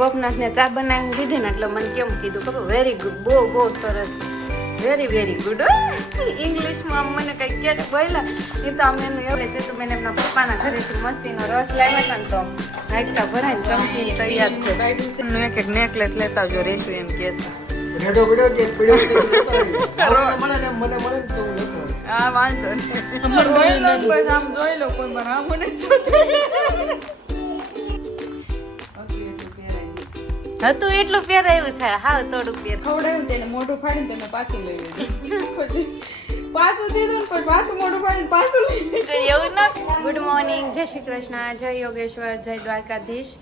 ગોપનાથને ચા બનાવીને દીધી ને એટલે મને કેમ કીધું ખબર, વેરી ગુડ, બહુ સરસ, વેરી ગુડ. ઇંગ્લિશમાં મને કંઈક ક્યારે બોલ્યા એ તો અમે એનું એવું છે. તો મેં એમના પપ્પાના ઘરેથી મસ્તીનો રસ લાવ્યા હતા ને તો નાટકા ભરાઈને ચમચી તૈયાર છે. એક નેકલેસ લેતા આવજો, રેશુ એમ કે છે. હા વાંધો નહીં, આમ જોઈ લો કોઈ બરાબર હતું એટલું પહેરાયું છે. હા થોડુંક ખવડાવ્યું તેને મોઢું ફાડીને તમે પાછું લઈ લીધું, પાછું દીધું ને પાછું મોઢું ફાડીને પાછું લઈ લીધું એવું ના. ગુડ મોર્નિંગ, જય શ્રી કૃષ્ણ, જય યોગેશ્વર, જય દ્વારકાધીશ.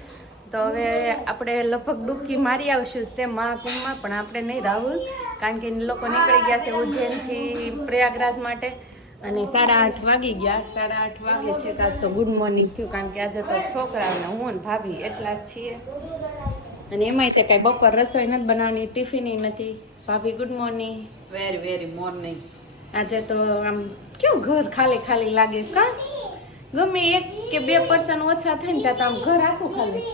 તો હવે આપણે લગભગ ડૂબકી મારી આવશું તે મહાકુંભમાં, પણ આપણે નહીં રાહુલ, કારણ કે લોકો નીકળી ગયા છે ઉજ્જૈનથી પ્રયાગરાજ માટે અને 8:30 વાગી ગયા. 8:30 વાગે છે કાલ તો ગુડ મોર્નિંગ થયું, કારણ કે આજે તો છોકરાઓને હું ને ભાભી એટલા જ છીએ. અને એમાંય તે કાંઈ બપોર રસોઈ નથી બનાવવાની, ટિફિન નથી. ભાભી ગુડ મોર્નિંગ. Very morning. આજે તો આમ કેવું ઘર ખાલી ખાલી લાગે કા, ગમે 1 કે 2 પર્સન ઓછા થાય ને ત્યાં તો આમ ઘર આખું ખાલી.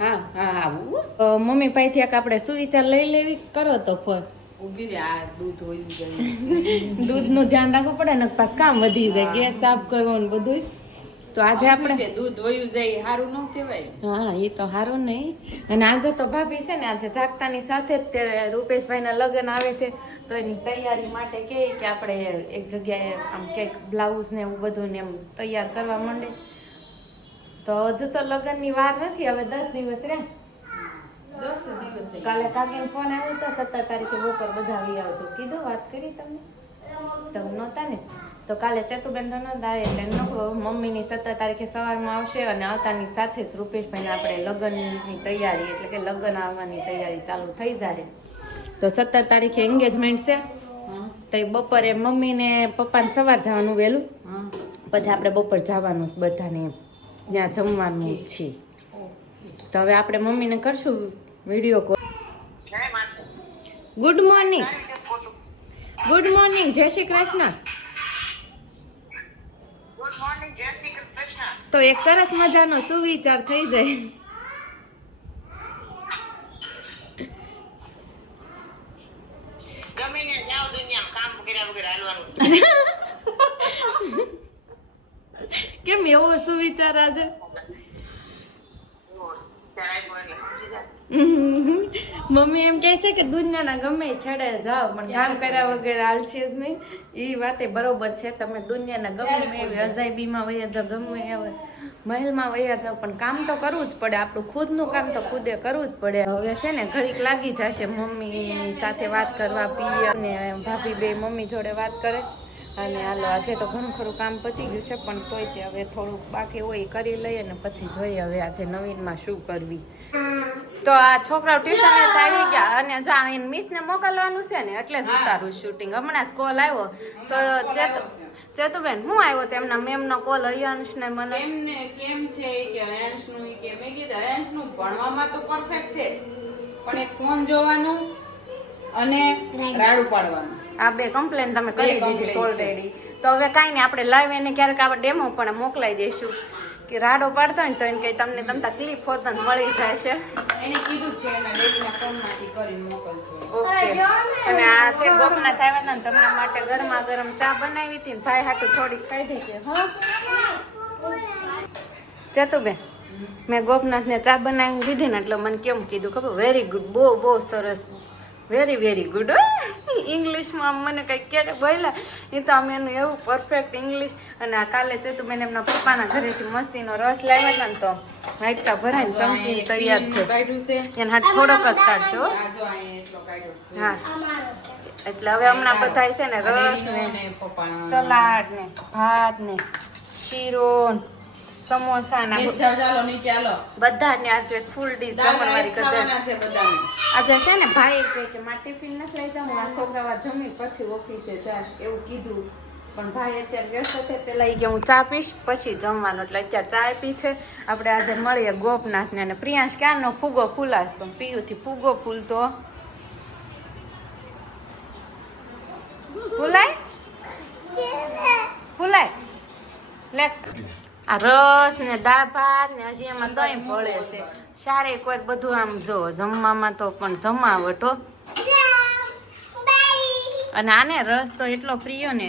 હા આવું મમ્મી પાસેથી આપણે સુવિચાર લઈ લેવી કરો તો ફર ઉભી રે, આ દૂધ હોય દૂધનું ધ્યાન રાખવું પડે ને, પાછું કામ વધી જાય, ગેસ સાફ કરવો ને બધું. તો આજે આપણે દૂધ વયું જાય સારું ન કહેવાય. હા એ તો સારું નહીં. અને આજે તો ભાભી છે ને આજે જાગતાની સાથે જ તે રૂપેશભાઈના લગ્ન આવે છે, તો એની તૈયારી માટે કહે કે આપણે એક જગ્યાએ આમ કંઈક બ્લાઉઝ ને એવું બધું ને એમ તૈયાર કરવા માંડે. તો હજુ તો લગ્નની વાર નથી, હવે 10 દિવસ રે. 10 દિવસ કાલે કાકીનો ફોન આવ્યો તો 17 તારીખે બપોર બધા આવી આવજો કીધું, વાત કરી તમને નહોતા ને. તો કાલે ચતુબેન તો નહોતા એટલે મમ્મીની 17 તારીખે સવારમાં આવશે અને આવતાની સાથે જ રૂપેશભાઈને આપણે લગ્નની તૈયારી એટલે કે લગ્ન આવવાની તૈયારી ચાલુ થઈ જાય. તો 17 તારીખે એન્ગેજમેન્ટ છે, તો બપોરે મમ્મીને પપ્પાને સવાર જવાનું વહેલું, પછી આપણે બપોર જવાનું બધાને ત્યાં જમવાનું છે. તો હવે આપણે મમ્મીને કરશું video call. Good morning, good morning, જય શ્રી કૃષ્ણ. તો એક સરસ મજાનો સુવિચાર થઈ જાય. કેમ એવો સુવિચાર આજે? મમ્મી એમ કહે છે કે દુનિયાના ગમે છેડે જાઓ પણ કામ કર્યા વગર હાલશે જ નહીં. એ વાતે બરોબર છે, તમે દુનિયાના ગમે એવી અજાયબીમાં વયા જાઓ, ગમે એવા મહેલમાં વયા જાઓ, પણ કામ તો કરવું જ પડે. આપણું ખુદનું કામ તો ખુદે કરવું જ પડે. હવે છે ને ઘડીક લાગી જશે મમ્મી સાથે વાત કરવા, પીએ અને ભાભી બે મમ્મી જોડે વાત કરે. અને હાલો આજે તો ઘણું ખરું કામ પતી ગયું છે, પણ તોય તે હવે થોડુંક બાકી હોય કરી લઈએ ને પછી જોઈએ હવે આજે નવીનમાં શું કરવી. તો આ છોકરાઓ ટ્યુશન આવી ગયા અને જા મિસને મોકલવાનું છે ને એટલે જ ઉતારું શૂટિંગ. હમણાં જ કોલ આવ્યો તો ચેતુબેન હું આવ્યો તો એમના મેમનો કોલ, અયાંશ ને મને એમને કેમ છે કે અયાંશનું કે મેં કીધું અયાંશનું ભણવામાં તો પરફેક્ટ છે, પણ એક ફોન જોવાનું અને રાડું પાડવાનું આ બે કમ્પ્લેન તમે કરી દીધી ઓલરેડી. તો હવે કાંઈ નહીં, આપણે લાઈવ એને ક્યારેક આપણે ડેમો પણ મોકલાઈ દઈશું કે રાડો પાડતો હોય ને તો એને કઈ તમને તમતા ક્લિપ હોત મળી જાય છે. એને કીધું છે એના ડેડીના ફોનમાંથી કરીને મોકલજો. ઓકે. અને આ છે ગોપનાથ આવ્યા હતા ને તમને માટે ગરમા ગરમ ચા બનાવી હતી ને ભાઈ હાટું થોડીક કાઢી છે. ચતુબેન મેં ગોપનાથને ચા બનાવી દીધી ને એટલે મને કેમ કીધું ખબર, વેરી ગુડ, બહુ સરસ, વેરી ગુડ. ઇંગ્લિશમાં મને કંઈક ક્યારે બોલ્યા એ તો અમે એનું એવું પરફેક્ટ ઇંગ્લિશ. અને આ કાલે ચતુબેન એમના પપ્પાના ઘરેથી મસ્તીનો રસ લાવ્યા હતા ને તો નાટકા ભરાઈને ચમચી તૈયાર છે. એને હાથ થોડોક જ કાઢશો. હા એટલે હવે હમણાં બધા છે ને રસ ને સલાડ ને ભાત ને શીરો સમોસા ના બધા ને આજે ફૂલ ડીશ જમણવારી કરી. આજે છે ને ભાઈ કહે કે મારે ટિફિન નથી લઈ જાઉં, આ છોકરા જમી પછી ઓફિસે જાશ એવું કીધું, પણ ભાઈ અત્યારે વ્યસ્ત છે. પેલા એ કે હું ચા પીશ પછી જમવાનું, એટલે અત્યારે ચા પી છે. આપણે આજે મળીએ ગોપનાથને. અને પ્રિયાંશ ક્યાંનો ફૂગો ફૂલાશ, પણ પિયુથી ફૂગો ફૂલતો ફૂલાય લે. આ રસ ને દાળ ભાત ને હજી એમાં દહીં ભળે છે સારે કોઈ બધું આમ જો જમવામાં તો પણ જમાવટ હો. અને આને રસ તો એટલો પ્રિય ને,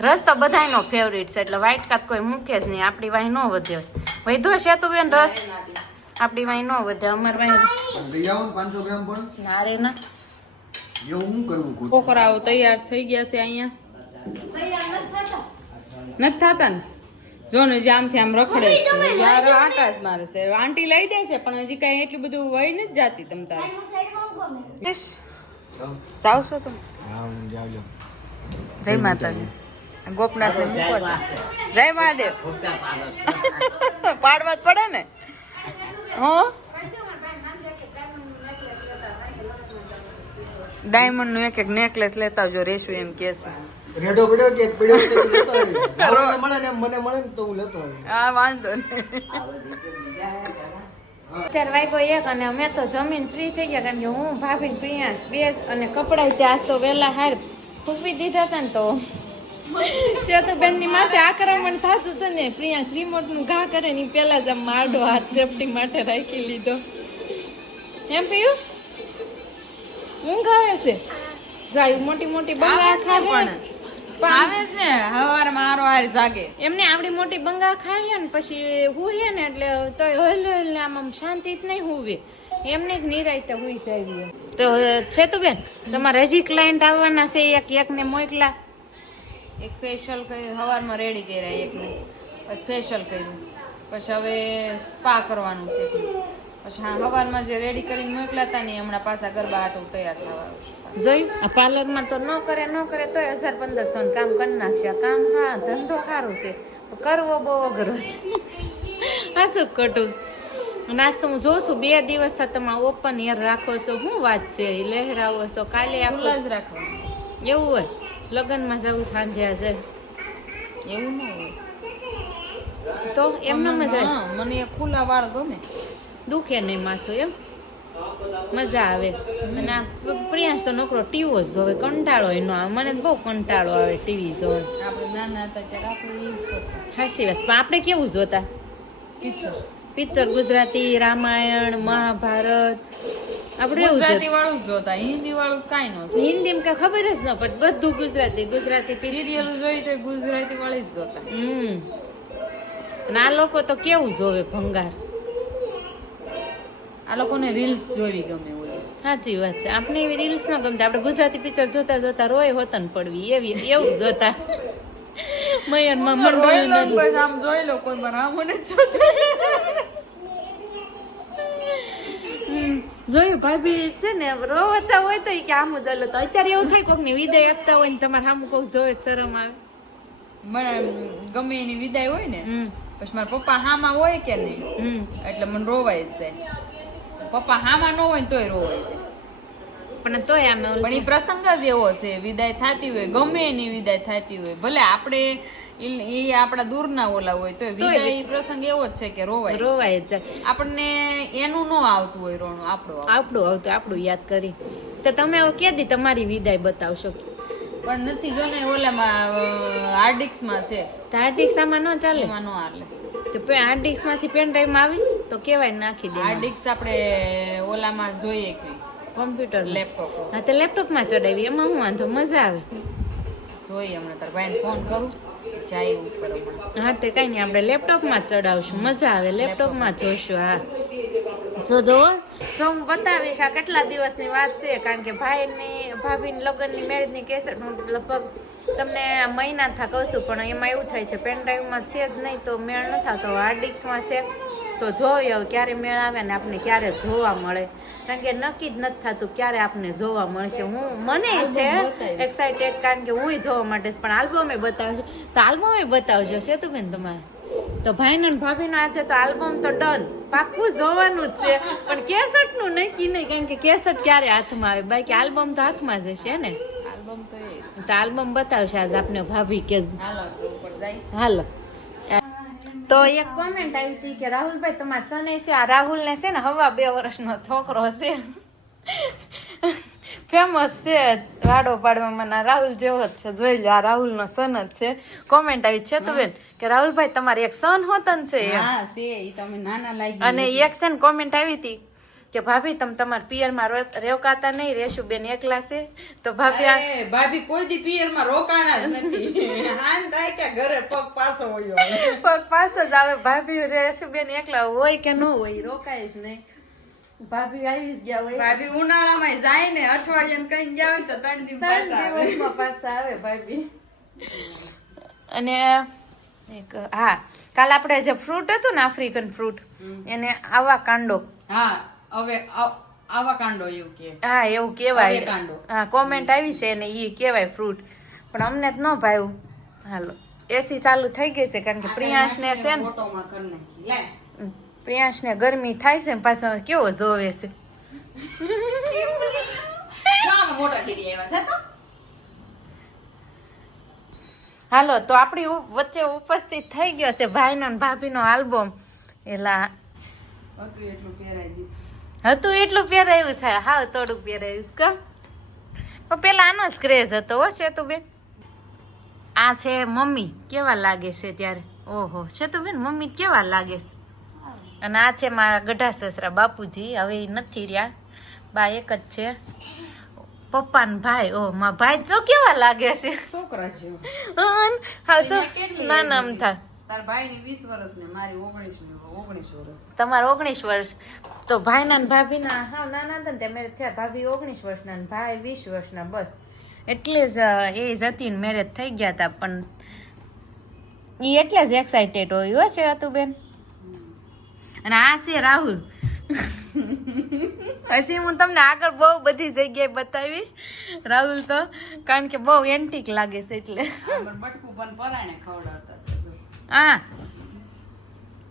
રસ તો બધાયનો ફેવરિટ છે એટલે વ્હાઈટ કાપ કોઈ મૂકે જ નહીં. આપણી વાય નો વધ્યો વધ્યો છે તું બેન રસ, આપણી વાય નો વધે. અમાર વાય 500 ગ્રામ પણ ના રે ના એવું હું કરવું ખુદ કોકરાઓ તૈયાર થઈ ગયા છે અહીંયા. નથી થતા ને જો ને જે આમથી આમ રખડે છે, જ્યારે આકાશ મારે છે. આંટી લઈ દે છે પણ હજી કઈ એટલું બધું વહી નથી જાતી. તમ તારે જાવ છો તમે? હા હું જાવજો. જય માતાજી. ગોપનાથ ને મૂકો છે. જય મહાદેવ. પાડવા જ પડે ને. હો ડાયમંડ નું એક નેકલેસ લેતા આવજો. રેશુ એમ કે છે. રેડો પડ્યો કે પડ્યો છે તો લેતો આવી. મને મળે ને મને મળે ને તો હું લેતો આવી. હા વાંધો નહીં. અત્યારે વાગ્યો 1 અને અમે તો જમીન ફ્રી થઈ ગયા કારણ કે હું ભાભી પ્રિયાંશ બે અને કપડાં ત્યાં તો વેલા હાર ફૂંકી દીધા હતા ને તો ચેતુબેનની માથે આક્રમણ થતું હતું ને પ્રિયાંશ રિમોટ નું ઘા કરે ને પેલા જ આમ માડો હાથ સેફટી માટે રાખી લીધો. એમ પીયું ઊંઘ આવે છે જાય મોટી મોટી બંગા ખાય આવે જ ને હવાર મારો હાર જાગે. એમને આવડી મોટી બંગા ખાઈએ ને પછી હુઈએ ને એટલે તો હલ આમ શાંતિ જ નહીં હુવે એમને જ નિરાયતે હુઈ જાય. તો છે તો બેન તમારે હજી ક્લાયન્ટ આવવાના છે એક ને મોકલા. એક ફેશિયલ કર્યું હવારમાં રેડી કર્યા એકને, પછી ફેશિયલ કર્યું, પછી હવે સ્પા કરવાનું છે. પછી હા હવારમાં જે રેડી કરીને મોકલાતા ને હમણાં પાછા ગરબા હાટું તૈયાર થવા આવશે. જોયું આ પાર્લરમાં તો ન કરે તોય 1000-1500 નું કામ કરી નાખશે. આ કામ હા ધંધો સારો છે કરવો બહુ અઘરો છે. હા શું કટું નાસ્તો હું જોઉં છું 2 દિવસ થતા તમે ઓપન એર રાખો છો. શું વાત છે લહેરાવો છો કાલે ખુલ્લા જ રાખવાનું. એવું હોય લગ્નમાં જવું સાંજે આજે એવું ન હોય તો એમનો મજા હા, મને એ ખુલ્લા વાળ ગમે. દુખે નહીં માથું એમ મજા આવે. અને આ પ્રિયાંશ તો નોકરો ટીવો જ જોવે કંટાળો એનો આવે. મને તો બહુ કંટાળો આવે ટીવી જોવે. આપણે નાના હતા ત્યારે આપણે ઈ જ કરતા. હાચી વાત. પણ આપણે કેવું જોતા પિક્ચર ગુજરાતી રામાયણ મહાભારત આપણે એવું ગુજરાતી વાળું જ જોતા. હિન્દી વાળું કાંઈ નહોતું. હિન્દીમાં કઈ ખબર જ ન પડે બધું ગુજરાતી સિરિયલ જોઈ તો ગુજરાતી વાળી જ જોતા. અને આ લોકો તો કેવું જોવે ભંગાર. આ લોકોને રીલ્સ જોવી ગમે. ઓલી સાચી વાત છે. આપણે એવી રીલ્સ ન ગમતા. આપણે ગુજરાતી પિક્ચર જોતા જોતા રોય હોતન પડવી એવું જોતા. મયરમાં મંડળ બસ આમ જોઈ લો કોઈ મારા આમને જોતા. જોયું ભાભી છે ને રોતા હોય તો કે આમ જ તો અત્યારે એવું થાય કોક ની વિદાય આપતા હોય ને તમારે આમ કોક જોવે શરમ આવે. મને ગમે એની વિદાય હોય ને પછી મારા પપ્પા હામાં હોય કે નહીં એટલે મને રોવાય જ જાય. પપ્પા હામાં ન હોય ને તોય રોવાય જાય. પણ તોય આમે પણ એ પ્રસંગ જ એવો છે. વિદાય થતી હોય ગમે એની વિદાય થતી હોય ભલે આપણે એ આપણા દૂરના ઓલા હોય તો વિદાય પ્રસંગ એવો જ છે કે રોવાય જ જાય. આપણને એનું ન આવતું હોય રોણું આપણું આવતું આપણું યાદ કરી. તો તમે હવે કે દી તમારી વિદાય બતાવશો? પણ નથી જો ને ઓલામાં હાર્ડિક્સ માં છે. હાર્ડિક્સ આમાં ન ચાલે. એમાં ન હાલે. તો હાર્ડિક્સ માંથી પેન ડ્રાઈવ માં આવી તો કેવાય નાખી દે. હાર્ડિક્સ આપણે ઓલામાં જોઈએ કે કોમ્પ્યુટર લેપટોપ. હા તો લેપટોપ માં ચડાવી એમાં હું વાંધો મજા આવે. જોઈએ હમણાં તાર ભાઈને ફોન કરું જાય ઉપર હમણાં. હા તે કઈ નહીં આપણે લેપટોપ માં જ ચડાવશું મજા આવે. લેપટોપ માં જોઈશું. હા જો હું બતાવીશ આ કેટલા દિવસની વાત છે કારણ કે ભાભીની લગ્નની મેરેજની કેસેટ હું લગભગ તમને મહિના થા કહું છું પણ એમાં એવું થાય છે પેન ડ્રાઈવમાં છે જ નહીં તો મેળ ન થતો. હાર્ડિક્સમાં છે તો જોઈએ ક્યારે મેળ આવે ને આપણે ક્યારે જોવા મળે કારણ કે નક્કી જ નથી થતું ક્યારે આપને જોવા મળશે. મને છે એક્સાઇટેડ કારણ કે હું જોવા માટે પણ આલ્બમે બતાવજો તો આલ્બમે બતાવજો છે તું બેન તમારે તો ભાઈને ભાભીનો આજે તો આલ્બમ તો ડન પાક્કું જોવાનું જ છે પણ કેસેટ નું નક્કી નહીં કારણ કે કેસેટ ક્યારે હાથમાં આવે બાકી આલ્બમ તો હાથમાં જ હશે ને. આલ્બમ તો આલ્બમ બતાવશે આજ આપને ભાભી કે ઉપર જાય. હાલો તો એક કોમેન્ટ આવી હતી કે રાહુલભાઈ તમારા સને છે આ રાહુલ ને છે ને હવા 2 વર્ષનો છોકરો છે ફેમસ છે રાડો પાડવામાં ના રાહુલ જેવો જ છે. જોઈ લો, આ રાહુલ નો સન જ છે. કોમેન્ટ આવી છે તો બેન કે રાહુલભાઈ તમારે એક સન હોતન છે એમ. હા છે ઈ તમે નાના લાગી. અને એક છે ને કોમેન્ટ આવી હતી કે ભાભી તમે તમારા પિયરમાં રેવકાતા નહીં, રેશુ બેન એકલા છે તો ભાભી અરે ભાભી કોઈ દી પિયર માં રોકાણા જ નથી. હાન થાય કે ઘરે પગ પાછો વયો આવે. પગ પાછો જ આવે. ભાભી રેશુ બેન એકલા હોય કે ન હોય, રોકાય જ નહીં. ભાભી આવી જ ગયા હોય. ભાભી ઉનાળામાં જાય ને અઠવાડિયામાં કઈ ગયા હોય તો 3 દિવસ પાછા આવે. દિવસમાં પાછા આવે ભાભી. અને એક હા, કાલ આપણે જે ફ્રૂટ હતું ને આફ્રિકન ફ્રૂટ, એને આવા કાંડો, હા હવે આવા કાંડો એવું કે. હા એવું કેવાય. કાંડો. હા કોમેન્ટ આવી છે અને ઈ કેવાય ફ્રૂટ, પણ અમને જ ન ભાવ્યું. હાલો એસી ચાલુ થઈ ગઈ છે કારણ કે પ્રિયાંશ ને છે ને, ફોટોમાં કરી નાખી લે. પ્રિયાંશ ને ગરમી થાય છે ને પાછો કેવો જોવે છે. ચાલો મોટા ઢીડી આવ્યા છે તો. હાલો તો આપણી વચ્ચે ઉપસ્થિત થઈ ગયો છે ભાઈનો ને ભાભીનો આલ્બમ. એલા હતું એટલું પહેરાઈ દીધું. હતું એટલું પહેરાયું છે, હાવ થોડુંક પહેરાયું છે કા. પણ પેલા આનો જ ક્રેઝ હતો હો સેતુબેન. આ છે મમ્મી, કેવા લાગે છે ત્યારે. ઓહો સેતુબેન મમ્મી કેવા લાગે છે. અને આ છે મારા ગઢા સસરા બાપુજી, હવે એ નથી રહ્યા, બા એક જ છે. પપ્પા ને ભાઈ, ઓહ મા ભાઈ જો કેવા લાગે છે. છોકરા જેવો. હા ના નામ થા. તાર ભાઈ ની 20 વર્ષ ને મારી 19 વર્ષ. તમારે 19 વર્ષ. તો ભાઈના ને ભાભીના હા નાના હતા ને તે મેરેજ થયા. ભાભી 19 વર્ષના ને ભાઈ 20 વર્ષના, બસ એટલે જ એજ હતી ને મેરેજ થઈ ગયા હતા. પણ ઈ એટલે જ એક્સાઇટેડ હોય હો છે હતું બેન. અને આ છે રાહુલ. હજી હું તમને આગળ બહુ બધી જગ્યાએ બતાવીશ રાહુલ તો, કારણ કે બહુ એન્ટિક લાગે છે એટલે. બટકું પણ પરાણે ખવડાવતા હતા. હા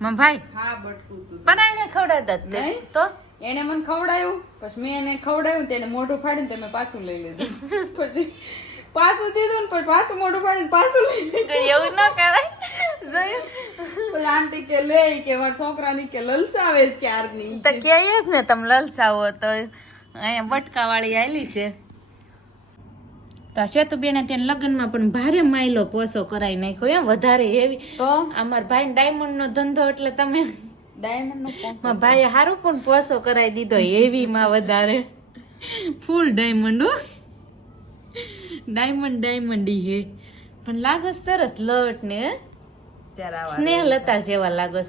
મા ભાઈ હા બટકું તું પરાણે ખવડાવતા જ તે. નહીં? તો એને મને ખવડાયું, પછી મેં એને ખવડાવ્યું, તેને મોઢું ફાડીને તે મેં પાછું લઈ લીધું. પછી પાછું દીધું ને પછી પાછું મોઢું ફાડીને પાછું લઈ લીધું. એવું ન કરાય. જોયું પેલા આંટી કે લે કે મારા છોકરાની કે લલચાવે છે ક્યારની. તો કહીએ જ ને તમે લલસાવો તો. અહીંયા બટકા વાળી આવેલી છે. તો આ સેતુબેને ત્યાં લગ્નમાં પણ ભારે માયલો પોસો કરાવી નાખ્યો એમ, વધારે હેવી. તો અમારા ભાઈ ડાયમંડ નો ધંધો એટલે તમે ડાયમંડ નો મારા ભાઈએ હારું પણ પોસો કરાવી દીધો હેવી માં વધારે. ફૂલ ડાયમંડ હો, ડાયમંડ હે. પણ લાગો સરસ લટ ને ત્યારે આવા સ્નેહલતા જેવા લાગો.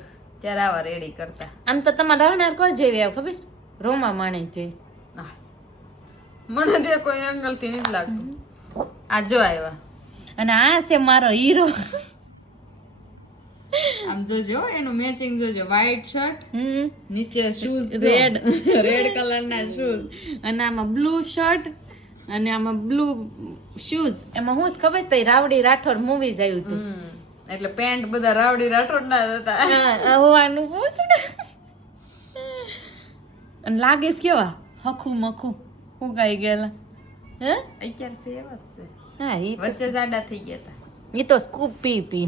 ત્યારે આવા રેડી કરતા. આમ તો તમારે રહેનાર કોઈ જેવી આવે ખબર છે? રોમા માણી છે. આહ. મને તે કોઈ એંગલ થી નથી લાગતું. આ જો આવ્યા. અને આ છે મારો હીરો. આમ જોજો એનું મેચિંગ જોજો, વ્હાઈટ શર્ટ નીચે શૂઝ રેડ કલર ના શૂઝ અને આમાં બ્લુ શર્ટ અને આમાં બ્લુ શૂઝ. એમાં હું જ ખબર છે રાવડી રાઠોડ મૂવી જ આવ્યું હતું. એટલે પેન્ટ બધા રાવડી રાઠોડ ના હતા. હોવાનું પૂછડે. અને લાગે છે કેવા હખું મખું ઉગાઈ ગયેલા. હે અત્યારે છે એવા જ છે. હા ઈ તો વચ્ચે જાડા થઈ ગયા હતા. ઈ તો સ્કૂપ પી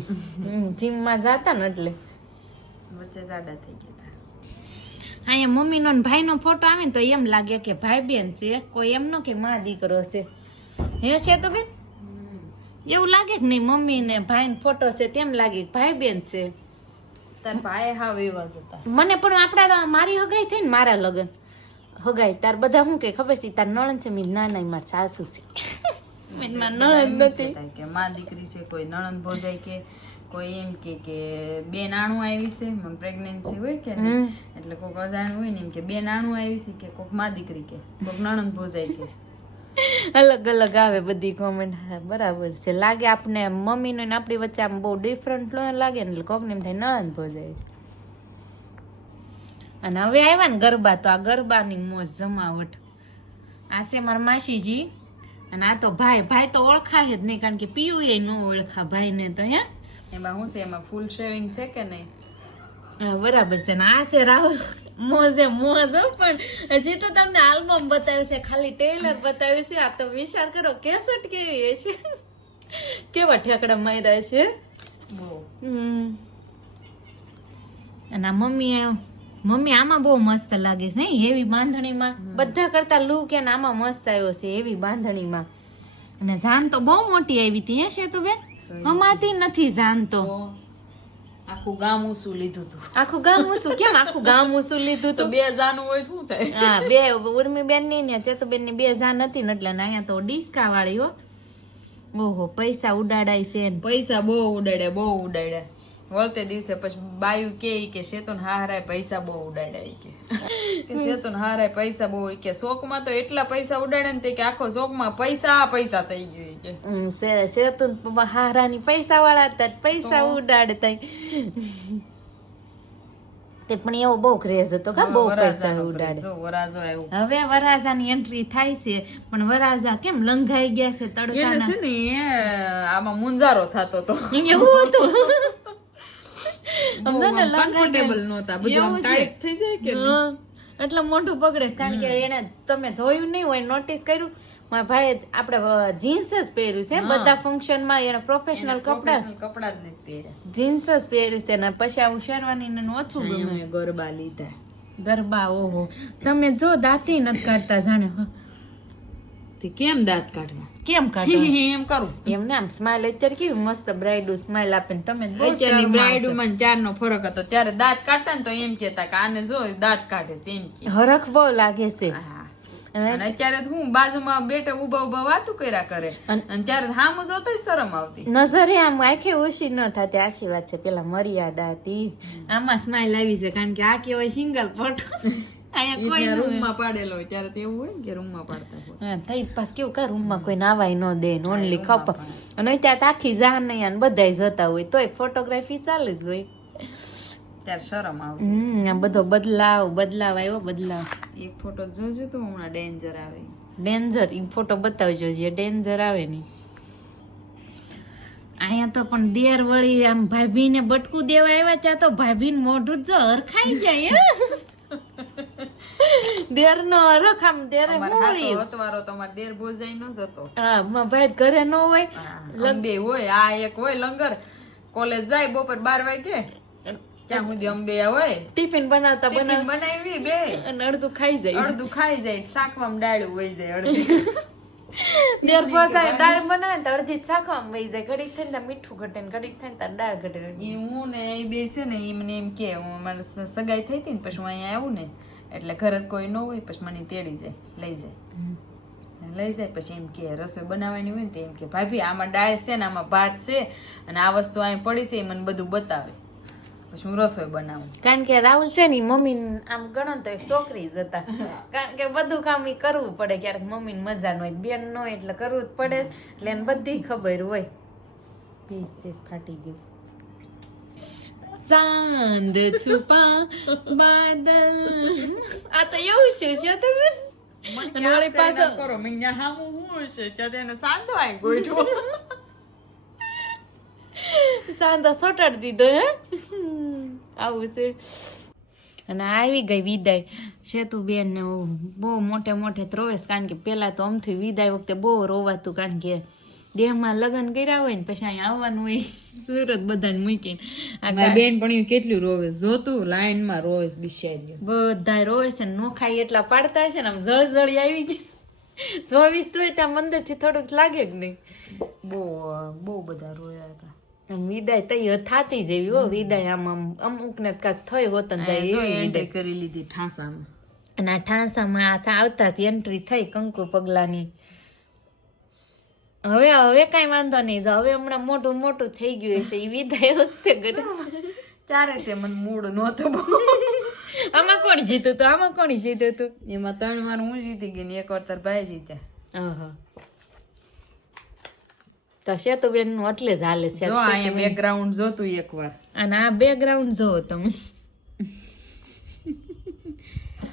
જીમમાં જાતા ને એટલે. વચ્ચે જાડા થઈ ગયા હતા. અહીંયા મમ્મીનો ને ભાઈનો ફોટો આવે ને તો એમ લાગે કે ભાઈ બેન છે, કોઈ એમ ન કે માં દીકરો છે. હે છે તો બેન એવું લાગે કે નહીં? મમ્મી ને ભાઈ નો ફોટો છે તેમ લાગે કે ભાઈ બેન છે. તાર ભાઈ હાવ એવા જ હતા. મને પણ આપડા મારી હગાઈ થઈ ને મારા લગ્ન હગાઈ તાર બધા શું કે ખબર છે તાર નણંદ છે? મેં ના ના માર સાસુ છે. મેં માર નણંદ નથી. કે માં દીકરી છે, કોઈ નણંદ ભોજાય કે કોઈ એમ કે બે નાણું આવી છે, મને પ્રેગ્નન્સી હોય કે નહીં, એટલે કોઈક અજાણું હોય ને એમ કે બે નાણું આવી છે, કે કોઈક માં દીકરી કે કોઈક નણંદ ભોજાય કે. અલગ અલગ આવે બધી કોમેન્ટ. બરાબર છે, લાગે આપણે મમ્મી ને આપણી વચ્ચે આમ બહુ ડિફરન્ટ લાગે ને એટલે કોકને એમ થાય નણંદ ભોજાય છે. અને હવે આવ્યા ને ગરબા, તો આ ગરબાની મોજ જમાવટ. આ છે મારા માસીજી અને આ તો ભાઈ તો ઓળખાય જ નહીં, કારણ કે પીયું એ ન ઓળખા ભાઈ ને તો. હે એમાં શું છે, એમાં ફૂલ શેવિંગ છે કે નહીં? હા બરાબર છે. ને આ છે રાહુલ. મોજે મોજ હો. પણ હજી તો તમને આલ્બમ બતાવ્યું છે, ખાલી ટેલર બતાવ્યું છે. આ તો વિચાર કરો કેસેટ કેવી છે, કેવા ઠેકડા માર્યા છે. બહુ. અને આ મમ્મીએ મમ્મી આમાં બહુ મસ્ત લાગે છે નહીં હેવી બાંધણીમાં બધા કરતા લુક એને આમાં મસ્ત આવ્યો છે હેવી બાંધણીમાં અને જાન તો બહુ મોટી આવી હતી હે છે તો બેન હમાતી નથી જાન તો આખું ગામ ઉસું લીધું તું. આખું ગામ ઉસું કેમ આખું ગામ ઉસું લીધું તો તું 2 જાનું હોય શું થાય? હા 2 ઉર્મીબેન ની ને ચેતુબેન ની 2 જાન હતી ને એટલે ને અહીંયા તો ડિસ્કા વાળી હો ઓહો પૈસા ઉડાડાય છે ને. પૈસા બહુ ઉડાડ્યા વળતે દિવસે પછી બાયુ કે શેતોન હારાય પૈસા બહુ ઉડાડ્યા કે શેતોન હારાય પૈસા બહુ કે શોખમાં તો એટલા પૈસા ઉડાડે ને કે આખો શોખમાં પૈસા થઈ ગયો કે ચેતુન હારાની પૈસા વાળા હતા પૈસા ઉડાડતા તે પણ એવો બહુ ક્રેઝ હતો કે બહુ પૈસા ઉડાડે. વરાજો આવ્યો હવે વરાજાની એન્ટ્રી થાય છે પણ વરાજા કેમ લંઘાઈ ગયા છે એને તડકાના છે ને આમાં મુંજારો થતો તો એવું હતું કમ્ફર્ટેબલ નહોતા બધું આમ ટાઈટ થઈ જાય કે નહીં? એટલે મોઢું પકડે છે. કારણ કે એને તમે જોયું નહીં હોય નોટિસ કર્યું મારા ભાઈ આપણે જીન્સ જ પહેર્યું છે બધા ફંક્શન માં એને પ્રોફેશનલ કપડા કપડા જ નથી પહેર્યા જીન્સ જ પહેર્યું છે ને પછી આવું શેરવાની ને ઓછું ગમે અમે ગરબા લીધા ગરબા ઓહો તમે જો દાંતી નથી કાઢતા જાણે તે કેમ દાંત કાઢવા કેમ કાઢો એમ કરું એમ ને આમ સ્માઈલ અત્યારે કેવી મસ્ત બ્રાઇડ સ્માઈલ આપે ને તમે બહુ અત્યારની શરમાવશો. બ્રાઇડ માં ચારનો ફરક હતો ત્યારે દાંત કાઢતા ને તો એમ કેતા કે આને જો દાંત કાઢે છે એમ કે હરખ બહુ લાગે છે હા. અને અત્યારે તો હું બાજુમાં બેઠે ઉભા વાતું કર્યા કરે અને ત્યારે હામું જોતા શરમ આવતી નજરે આમ આંખે ઓછી ન થતી સાચી વાત છે પેલા મર્યાદા હતી આમાં સ્માઈલ આવી છે કારણ કે આ કેવાય સિંગલ ફોટો અહીંયા કોઈ ન હોય. રૂમમાં પાડેલો હોય ત્યારે તો એવું હોય ને કે રૂમમાં પાડતા હોય હા થઈ પાસ કેવું કા રૂમમાં કોઈ નાવાય ન દે ઓનલી ખપ અને ત્યાં આખી જાન નહીં બધાય જતા હોય તોય ફોટોગ્રાફી ચાલે જ હોય ત્યારે શરમ આવતી આ બધો બદલાવ આવ્યો બદલાવ એક ફોટો જોજો તો હમણાં ડેન્જર આવે ડેન્જર ઈ ફોટો બતાવજો જે ડેન્જર આવે ને અહીંયા તો પણ દેર વળી આમ ભાભી ને બટકું દેવા આવ્યા ત્યાં તો ભાભી મોઢું જ જો હરખાઈ જાય દેર નો હરખ આમ દેરે મોળી હતવારો તો અમારે દેર બોજાઈ ન જતો હા ભાઈ ઘરે ન હોય લંગે હોય આ એક હોય લંગર કોલેજ જાય બપોર 12 વાગે ત્યાં સુધી અંબે હોય ટિફિન બનાવતા ટિફિન બનાવી બે અને અડધું ખાઈ જાય અડધું ખાઈ જાય શાકમાં ડાળું વહી જાય અડધી દેર પોતાને દાળ બનાવે તો અડધી શાકમાં વહી જાય ઘડીક થઈને તો મીઠું ઘટે ને ઘડીક થઈને તો દાળ ઘટે ઈ હું ને એ બે છે ને ઈ મને એમ કે હું મારે સગાઈ થઈ હતી ને પછી હું અહીંયા આવું ને એટલે ઘરે કોઈ ન હોય પછી મને તેડી જાય લઈ જાય પછી એમ કે રસોઈ બનાવવાની હોય ને તો એમ કે ભાભી આમાં દાળ છે ને આમાં ભાત છે અને આ વસ્તુ અહીં પડી છે એ મને બધું બતાવે પછી હું રસોઈ બનાવું કારણ કે રાહુલ છે ને મમ્મી આમ ગણો તો એક છોકરી જ હતા કારણ કે બધું કામ ઈ કરવું પડે ક્યારેક મમ્મી ને મજા ન હોય બેન ન હોય એટલે કરવું જ પડે એટલે એને બધી ખબર હોય પીસ ફાટી ગયું ચાંદ છુપા બાદલ આ તો એવું છે તમે મને પાછો કરો મેં હામું હું છે ત્યાં તેને સાંધો આય ગોઈઠો સાંધો સોટાડી દીધો હે આવું છે અને આવી ગઈ વિદાય સેતુબેન ને બહુ મોટે ત્રોવેશ કારણ કે પેલા તો અમથી વિદાય વખતે બહુ રોવાતું કારણ કે દેહમાં લગ્ન કર્યા હોય ને પછી અહીંયા આવવાનું હોય સુરત બધાને મૂકીને મારી બેન પણ કેટલું રોવે જોતું લાઈન માં રોવે બિચારી બધા રોવે છે ને નોખાઈ એટલા પાડતા છે ને આમ જળજળી આવી ગઈ 24 તોય ત્યાં મંદિર થી થોડુંક લાગે જ નહીં બહુ બધા રોયા હતા આમ વિદાય તઈ થાતી જેવી હો વિદાય આમ અમુક ને કાંક થઈ હોત ને જાય એવી એન્ટ્રી કરી લીધી ઠાસામાં અને આ ઠાંસામાં આવતા એન્ટ્રી થઈ કંકુ પગલાની હવે કઈ વાંધો નહીં હવે હમણાં મોટું થઈ ગયું છે એ વિદાય વખતે ઘરે ત્યારે તે મને મૂડ નહોતો આમાં કોણ જીતું હતું એમાં 3 વાર હું જીતી ગઈ ને 1 વાર તાર ભાઈ જીત્યા તો સેતુબેન નું એટલે જ હાલે છે જો અહીંયા બેકગ્રાઉન્ડ જોતું એકવાર અને આ બેકગ્રાઉન્ડ જોવો તમે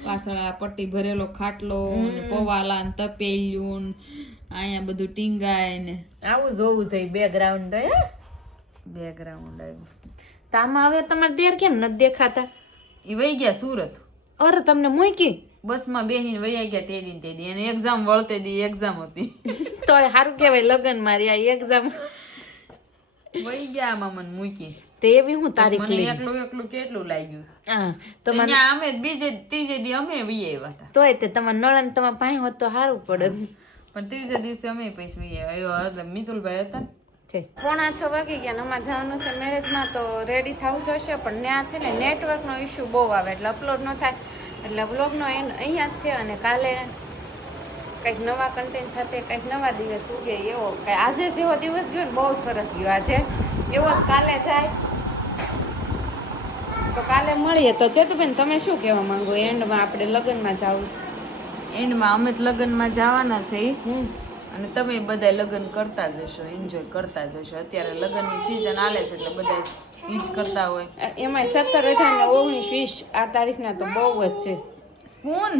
પાછળ આ પટ્ટી ભરેલો ખાટલો ને પવાલા ને તપેલિયું અહીંયા બધું ટીંગાય ને આવું જોવું જોઈએ બેકગ્રાઉન્ડ બેકગ્રાઉન્ડ આવ્યું તો આમાં હવે તમારે દેર કેમ નથી દેખાતા એ વહી ગયા સુરત અરે તમને મૂકી બસમાં બેહીને વહી ગયા તે દી અને એક્ઝામ વળતે દી એક્ઝામ હતી તો સારું કેવાય લગન મારી આ એક્ઝામ વહી ગયા આમાં મને મૂકી તો એવી હું તારીખ મને લીધી એકલું એકલું કેટલું લાગ્યું હા તો તો મને ત્યાં અમે બીજે ત્રીજે દી અમે વી આવ્યા હતા તોય તે તમારા નળન તમારા ભાઈ હોત તો સારું પડે પણ ત્રીજે દિવસે અમે પૈસા વી આવ્યા એટલે મિતુલભાઈ હતા ને છે 5:45 વાગી ગયા ને અમારે જવાનું છે મેરેજમાં તો રેડી થવું જોઈશે પણ ત્યાં છે ને નેટવર્કનો ઇસ્યુ બહુ આવે એટલે અપલોડ ન થાય એટલે વ્લોગનો એન્ડ અહીંયા જ છે અને કાલે કંઈક નવા કન્ટેન્ટ સાથે કંઈક નવા દિવસ ઉગે એવો કંઈ આજે જેવો દિવસ ગયો ને બહુ સરસ ગયો આજે એવો જ કાલે જાય તો કાલે મળીએ તો ચેતુબેન તમે શું કહેવા માંગો એન્ડમાં આપણે લગ્નમાં જાવું એન્ડમાં અમે જ લગ્નમાં જવાના છે હમ અને તમે બધા લગ્ન કરતા જશો એન્જોય કરતા જશો અત્યારે લગ્નની સિઝન આલે છે એટલે બધા ઈ જ કરતા હોય એમાં 17, 18 ને 19, 20 આ તારીખના તો બહુ જ છે સ્પૂન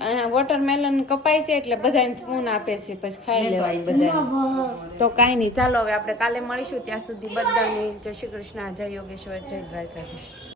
અને વોટરમેલન કપાય છે એટલે બધાને સ્પૂન આપે છે પછી ખાઈ લેવાનું બધા તો કાંઈ નહીં ચાલો હવે આપણે કાલે મળીશું ત્યાં સુધી બધાને જય શ્રી કૃષ્ણ જય યોગેશ્વર જય દ્વારકાધીશ